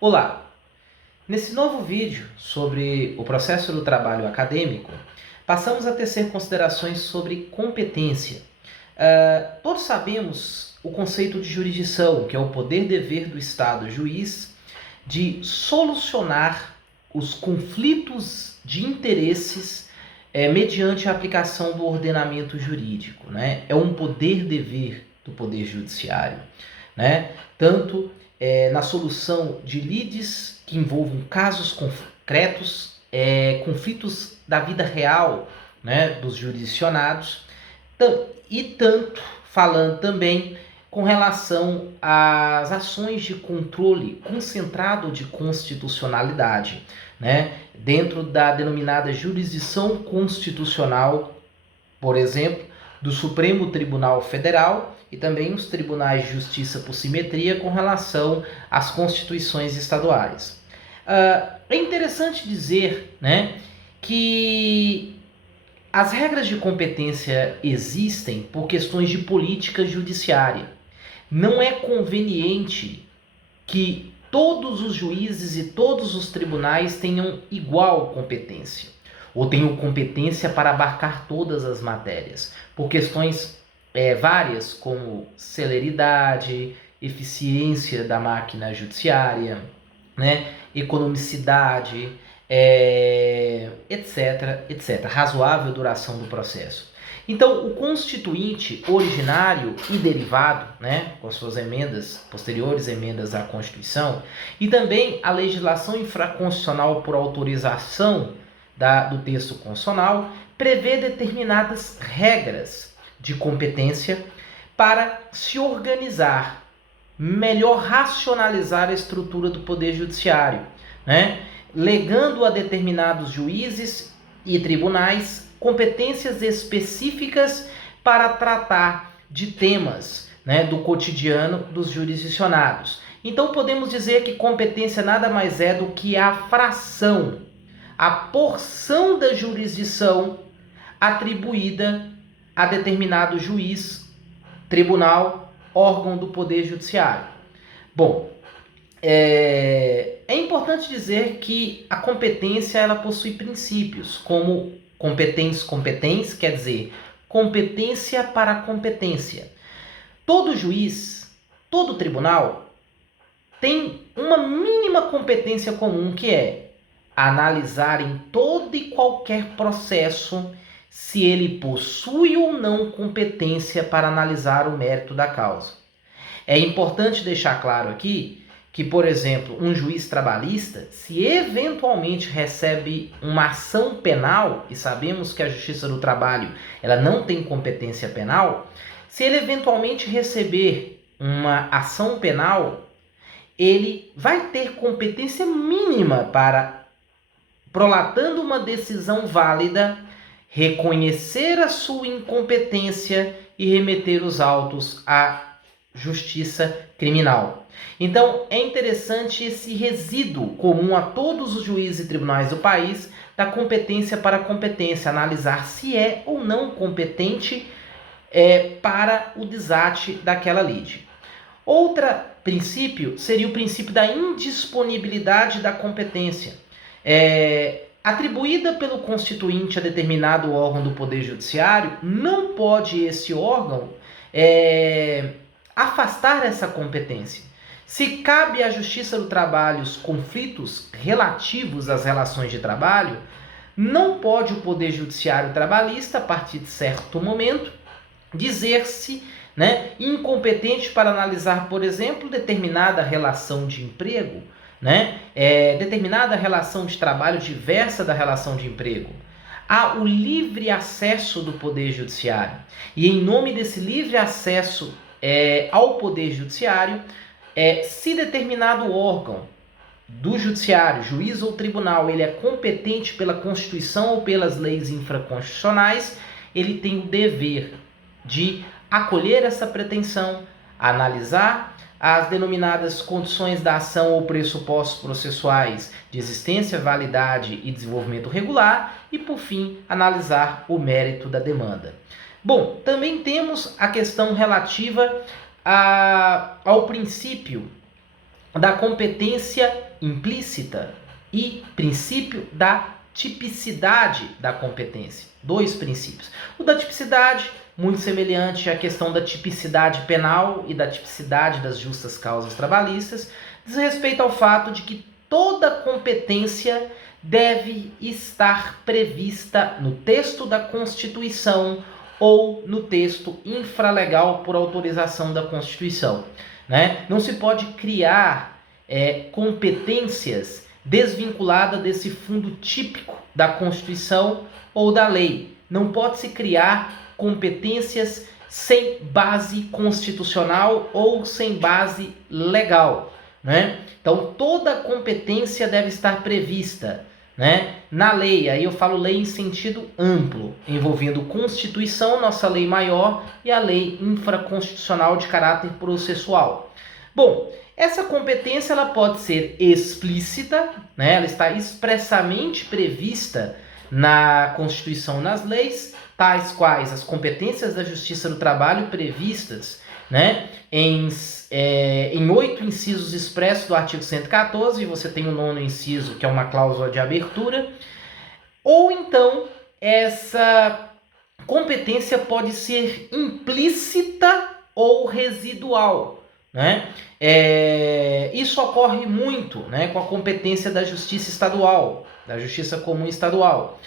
Olá! Nesse novo vídeo sobre o processo do trabalho acadêmico, passamos a tecer considerações sobre competência. Todos sabemos o conceito de jurisdição, que é o poder-dever do Estado juiz de solucionar os conflitos de interesses mediante a aplicação do ordenamento jurídico, né? É um poder-dever do Poder Judiciário, né? Tanto na solução de lides que envolvam casos concretos, conflitos da vida real, né, dos jurisdicionados, e tanto falando também com relação às ações de controle concentrado de constitucionalidade, né, dentro da denominada jurisdição constitucional, por exemplo, do Supremo Tribunal Federal e também os tribunais de justiça por simetria com relação às constituições estaduais. É interessante dizer, né, que as regras de competência existem por questões de política judiciária. Não é conveniente que todos os juízes e todos os tribunais tenham igual competência, ou tenham competência para abarcar todas as matérias, por questões várias, como celeridade, eficiência da máquina judiciária, né, economicidade, etc, etc, razoável duração do processo. Então, o constituinte originário e derivado, né, com as suas emendas, posteriores emendas à Constituição, e também a legislação infraconstitucional por autorização do texto constitucional, prevê determinadas regras de competência para se organizar, melhor racionalizar a estrutura do Poder Judiciário, né, legando a determinados juízes e tribunais competências específicas para tratar de temas, né, do cotidiano dos jurisdicionados. Então podemos dizer que competência nada mais é do que a fração, a porção da jurisdição atribuída a determinado juiz, tribunal, órgão do Poder Judiciário. Bom, é importante dizer que a competência ela possui princípios, como competens, quer dizer, competência para competência. Todo juiz, todo tribunal tem uma mínima competência comum, que é analisar em todo e qualquer processo se ele possui ou não competência para analisar o mérito da causa. É importante deixar claro aqui que, por exemplo, um juiz trabalhista, se eventualmente recebe uma ação penal, e sabemos que a Justiça do Trabalho ela não tem competência penal, se ele eventualmente receber uma ação penal, ele vai ter competência mínima para, prolatando uma decisão válida, reconhecer a sua incompetência e remeter os autos à justiça criminal. Então, é interessante esse resíduo comum a todos os juízes e tribunais do país da competência para competência, analisar se é ou não competente para o desate daquela lide. Outro princípio seria o princípio da indisponibilidade da competência. Atribuída pelo constituinte a determinado órgão do Poder Judiciário, não pode esse órgão afastar essa competência. Se cabe à Justiça do Trabalho os conflitos relativos às relações de trabalho, não pode o Poder Judiciário trabalhista, a partir de certo momento, dizer-se, né, incompetente para analisar, por exemplo, determinada relação de emprego, né, determinada relação de trabalho diversa da relação de emprego. Há o livre acesso do Poder Judiciário. E em nome desse livre acesso ao Poder Judiciário, se determinado órgão do Judiciário, juiz ou tribunal, ele é competente pela Constituição ou pelas leis infraconstitucionais, ele tem o dever de acolher essa pretensão, analisar as denominadas condições da ação ou pressupostos processuais de existência, validade e desenvolvimento regular e, por fim, analisar o mérito da demanda. Bom, também temos a questão relativa ao princípio da competência implícita e princípio da tipicidade da competência. Dois princípios. O da tipicidade, muito semelhante à questão da tipicidade penal e da tipicidade das justas causas trabalhistas, diz respeito ao fato de que toda competência deve estar prevista no texto da Constituição ou no texto infralegal por autorização da Constituição, né? Não se pode criar competências desvinculadas desse fundo típico da Constituição ou da lei. Não pode se criar competências sem base constitucional ou sem base legal, né? Então, toda competência deve estar prevista, né, na lei. Aí eu falo lei em sentido amplo, envolvendo Constituição, nossa lei maior, e a lei infraconstitucional de caráter processual. Bom, essa competência ela pode ser explícita, né? Ela está expressamente prevista na Constituição, nas leis, tais quais as competências da Justiça do Trabalho previstas, né, em 8 incisos expressos do artigo 114, e você tem o 9º inciso, que é uma cláusula de abertura. Ou então, essa competência pode ser implícita ou residual, né? Isso ocorre muito, né, com a competência da Justiça Estadual, da Justiça Comum Estadual.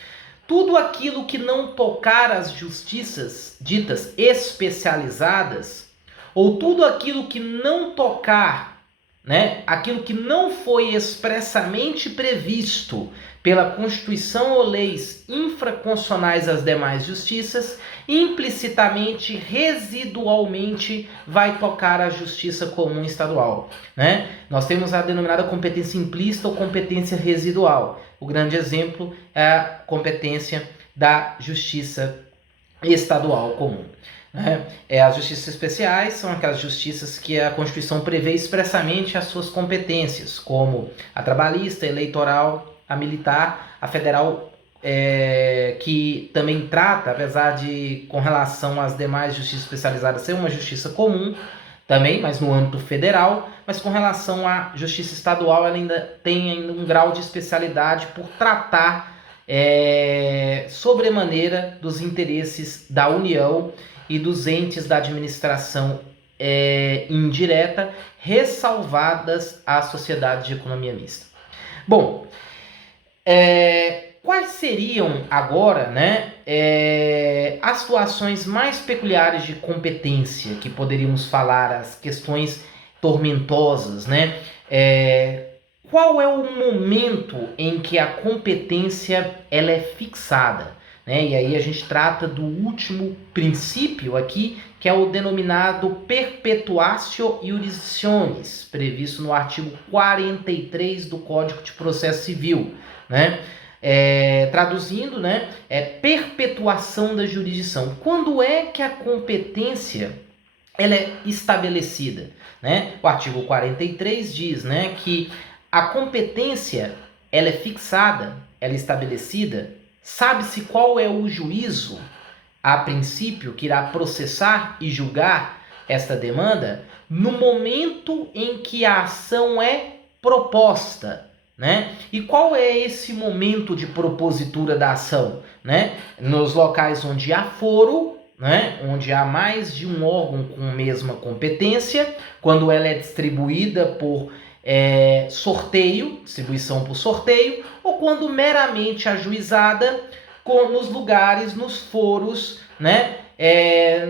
Tudo aquilo que não tocar as justiças ditas especializadas, ou tudo aquilo que não tocar, né, aquilo que não foi expressamente previsto pela Constituição ou leis infraconstitucionais às demais justiças, implicitamente, residualmente, vai tocar a Justiça Comum Estadual, né? Nós temos a denominada competência implícita ou competência residual. O grande exemplo é a competência da Justiça Estadual Comum. As justiças especiais são aquelas justiças que a Constituição prevê expressamente as suas competências, como a trabalhista, a eleitoral, a militar, a federal, que também trata, apesar de, com relação às demais justiças especializadas, ser uma justiça comum também, mas no âmbito federal, mas com relação à justiça estadual, ela ainda tem um grau de especialidade por tratar sobremaneira dos interesses da União e dos entes da administração indireta, ressalvadas as sociedades de economia mista. Bom, quais seriam agora, né, as situações mais peculiares de competência que poderíamos falar, as questões tormentosas, né? Qual é o momento em que a competência ela é fixada, né? E aí a gente trata do último princípio aqui, que é o denominado perpetuatio iurisdictionis, previsto no artigo 43 do Código de Processo Civil, né? Traduzindo, né, perpetuação da jurisdição. Quando é que a competência ela é estabelecida, né? O artigo 43 diz, né, que a competência ela é fixada, ela é estabelecida. Sabe-se qual é o juízo, a princípio, que irá processar e julgar esta demanda no momento em que a ação é proposta, né? E qual é esse momento de propositura da ação, né? Nos locais onde há foro, né? Onde há mais de um órgão com a mesma competência, quando ela é distribuída por sorteio, distribuição por sorteio, ou quando meramente ajuizada nos lugares, nos foros, né?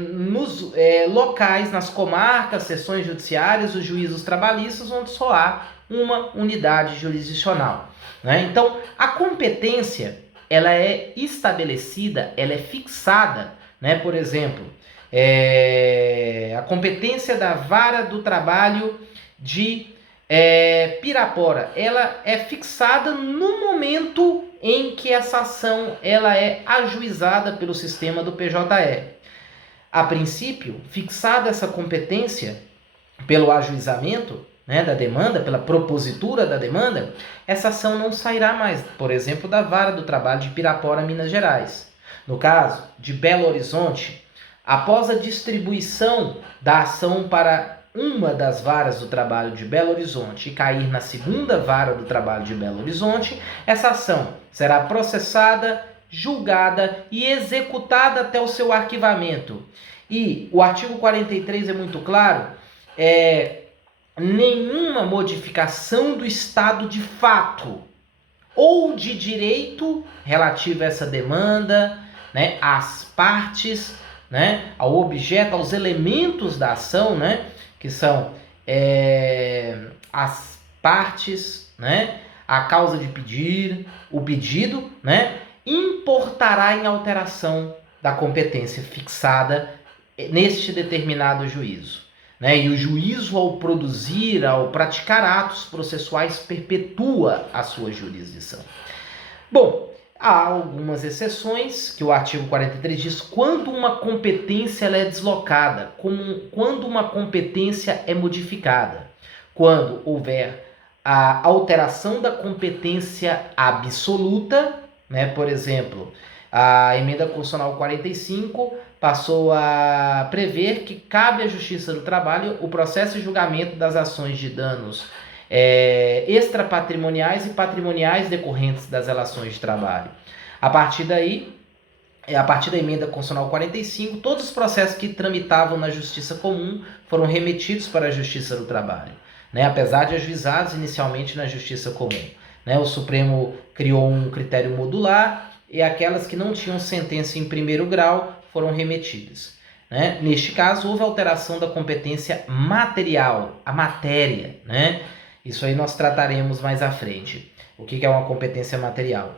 Nos locais, nas comarcas, seções judiciárias, os juízos trabalhistas, onde só há uma unidade jurisdicional, né? Então, a competência ela é estabelecida, ela é fixada, né? Por exemplo, a competência da Vara do Trabalho de Pirapora, ela é fixada no momento em que essa ação ela é ajuizada pelo sistema do PJE. A princípio, fixada essa competência pelo ajuizamento, né, da demanda, pela propositura da demanda, essa ação não sairá mais, por exemplo, da Vara do Trabalho de Pirapora, Minas Gerais. No caso de Belo Horizonte, após a distribuição da ação para uma das varas do trabalho de Belo Horizonte e cair na segunda vara do trabalho de Belo Horizonte, essa ação será processada, julgada e executada até o seu arquivamento. E o artigo 43 é muito claro, nenhuma modificação do estado de fato ou de direito relativa a essa demanda, né, às partes, né, ao objeto, aos elementos da ação, né, que são as partes, né, a causa de pedir, o pedido, né, importará em alteração da competência fixada neste determinado juízo. Né? E o juízo, ao produzir, ao praticar atos processuais, perpetua a sua jurisdição. Bom, há algumas exceções que o artigo 43 diz quando uma competência ela é deslocada, quando uma competência é modificada, quando houver a alteração da competência absoluta, né? Por exemplo, a emenda constitucional 45 passou a prever que cabe à Justiça do Trabalho o processo e julgamento das ações de danos extrapatrimoniais e patrimoniais decorrentes das relações de trabalho. A partir daí, a partir da emenda constitucional 45, todos os processos que tramitavam na Justiça Comum foram remetidos para a Justiça do Trabalho, né? Apesar de ajuizados inicialmente na Justiça Comum. Né? O Supremo criou um critério modular e aquelas que não tinham sentença em primeiro grau foram remetidas. Né? Neste caso, houve alteração da competência material, a matéria. Né? Isso aí nós trataremos mais à frente. O que é uma competência material?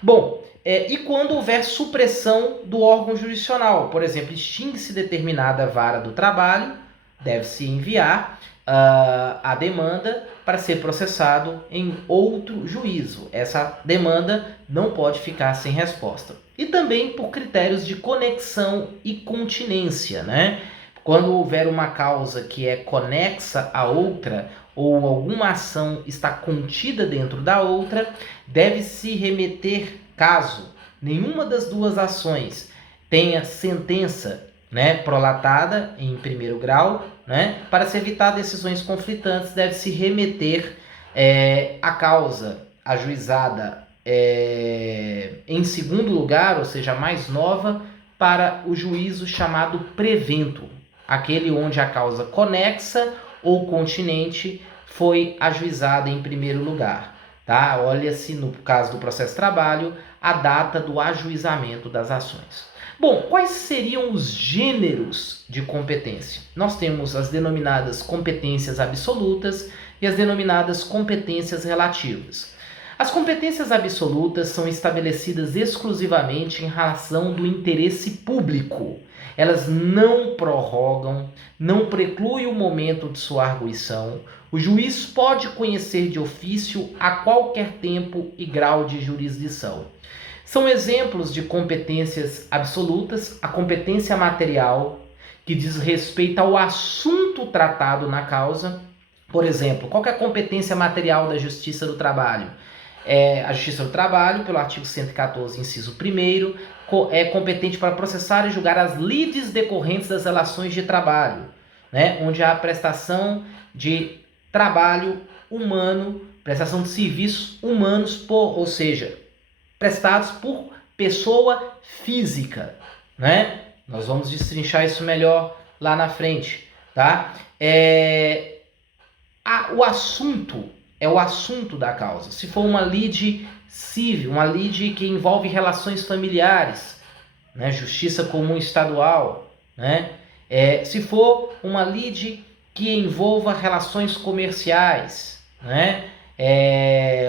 Bom, e quando houver supressão do órgão jurisdicional, por exemplo, extingue-se determinada vara do trabalho, deve-se enviar a demanda para ser processado em outro juízo. Essa demanda não pode ficar sem resposta. E também por critérios de conexão e continência, né? Quando houver uma causa que é conexa a outra ou alguma ação está contida dentro da outra, deve-se remeter, caso nenhuma das duas ações tenha sentença, né, prolatada em primeiro grau, né, para se evitar decisões conflitantes, deve-se remeter a causa ajuizada em segundo lugar, ou seja, mais nova, para o juízo chamado prevento, aquele onde a causa conexa ou continente foi ajuizada em primeiro lugar. Tá? Olha-se, no caso do processo de trabalho, a data do ajuizamento das ações. Bom, quais seriam os gêneros de competência? Nós temos as denominadas competências absolutas e as denominadas competências relativas. As competências absolutas são estabelecidas exclusivamente em razão do interesse público. Elas não prorrogam, não precluem o momento de sua arguição. O juiz pode conhecer de ofício a qualquer tempo e grau de jurisdição. São exemplos de competências absolutas, a competência material, que diz respeito ao assunto tratado na causa. Por exemplo, qual que é a competência material da Justiça do Trabalho? A Justiça do Trabalho, pelo artigo 114, inciso 1º, é competente para processar e julgar as lides decorrentes das relações de trabalho, né? Onde há prestação de trabalho humano, prestação de serviços humanos, ou seja, prestados por pessoa física, né? Nós vamos destrinchar isso melhor lá na frente, tá? O assunto é o assunto da causa. Se for uma lide civil, uma lide que envolve relações familiares, né? Justiça comum estadual, né? Se for uma lide que envolva relações comerciais, né?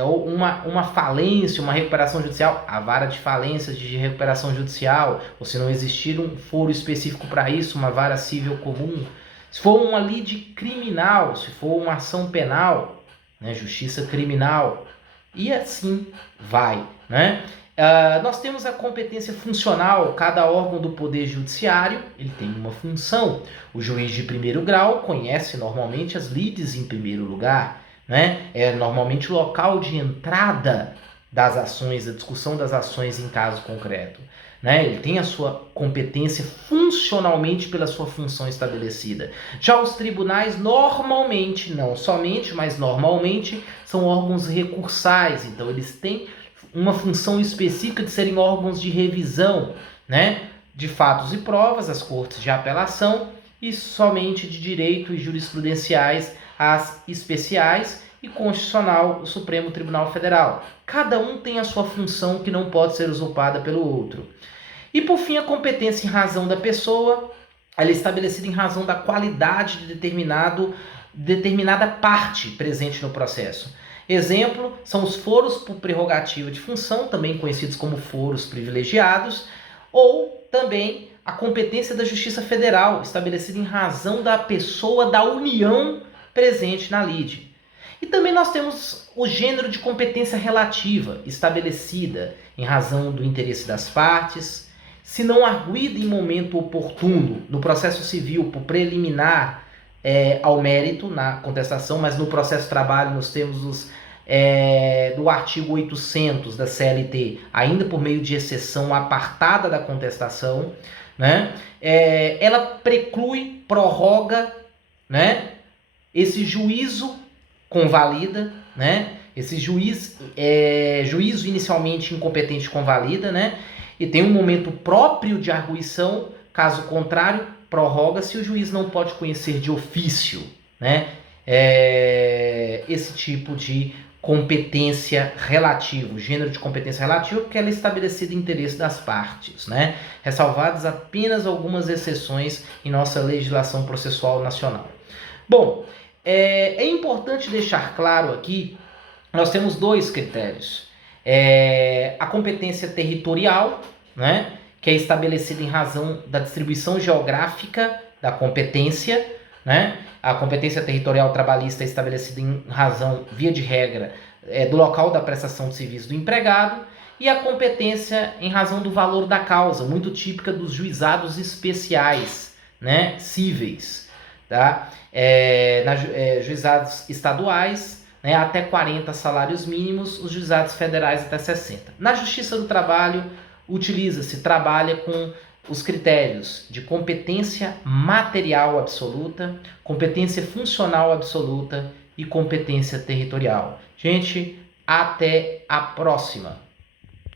Ou uma falência, uma recuperação judicial, a vara de falências de recuperação judicial, ou se não existir um foro específico para isso, uma vara civil comum. Se for uma lide criminal, se for uma ação penal, né, justiça criminal, e assim vai, né? Nós temos a competência funcional. Cada órgão do Poder Judiciário ele tem uma função. O juiz de primeiro grau conhece normalmente as lides em primeiro lugar, né? É normalmente o local de entrada das ações, a discussão das ações em caso concreto. né? Ele tem a sua competência funcionalmente pela sua função estabelecida. Já os tribunais normalmente, não somente, mas normalmente, são órgãos recursais, então eles têm uma função específica de serem órgãos de revisão, né, de fatos e provas, as cortes de apelação, e somente de direito e jurisprudenciais, as especiais, e constitucional, o Supremo Tribunal Federal. Cada um tem a sua função que não pode ser usurpada pelo outro. E por fim, a competência em razão da pessoa, ela é estabelecida em razão da qualidade de determinada parte presente no processo. Exemplo, são os foros por prerrogativa de função, também conhecidos como foros privilegiados, ou também a competência da Justiça Federal, estabelecida em razão da pessoa da União presente na lide. E também nós temos o gênero de competência relativa, estabelecida em razão do interesse das partes, se não arguída em momento oportuno no processo civil por preliminar ao mérito na contestação, mas no processo de trabalho nós temos do artigo 800 da CLT, ainda por meio de exceção apartada da contestação, né? Ela preclui, prorroga, né, esse juízo convalida, né? Esse juízo inicialmente incompetente convalida, né? E tem um momento próprio de arguição, caso contrário, prorroga-se, o juiz não pode conhecer de ofício, né? Esse tipo de competência relativa, o gênero de competência relativa, porque ela é estabelecida em interesse das partes, né? Ressalvadas apenas algumas exceções em nossa legislação processual nacional. Bom, é importante deixar claro aqui, nós temos dois critérios. A competência territorial, né, que é estabelecida em razão da distribuição geográfica da competência, né? A competência territorial trabalhista é estabelecida em razão, via de regra, do local da prestação de serviço do empregado, e a competência em razão do valor da causa, muito típica dos juizados especiais, né, cíveis, tá? Juizados estaduais, né, até 40 salários mínimos, os juizados federais até 60. Na Justiça do Trabalho, trabalha com os critérios de competência material absoluta, competência funcional absoluta e competência territorial. Gente, até a próxima!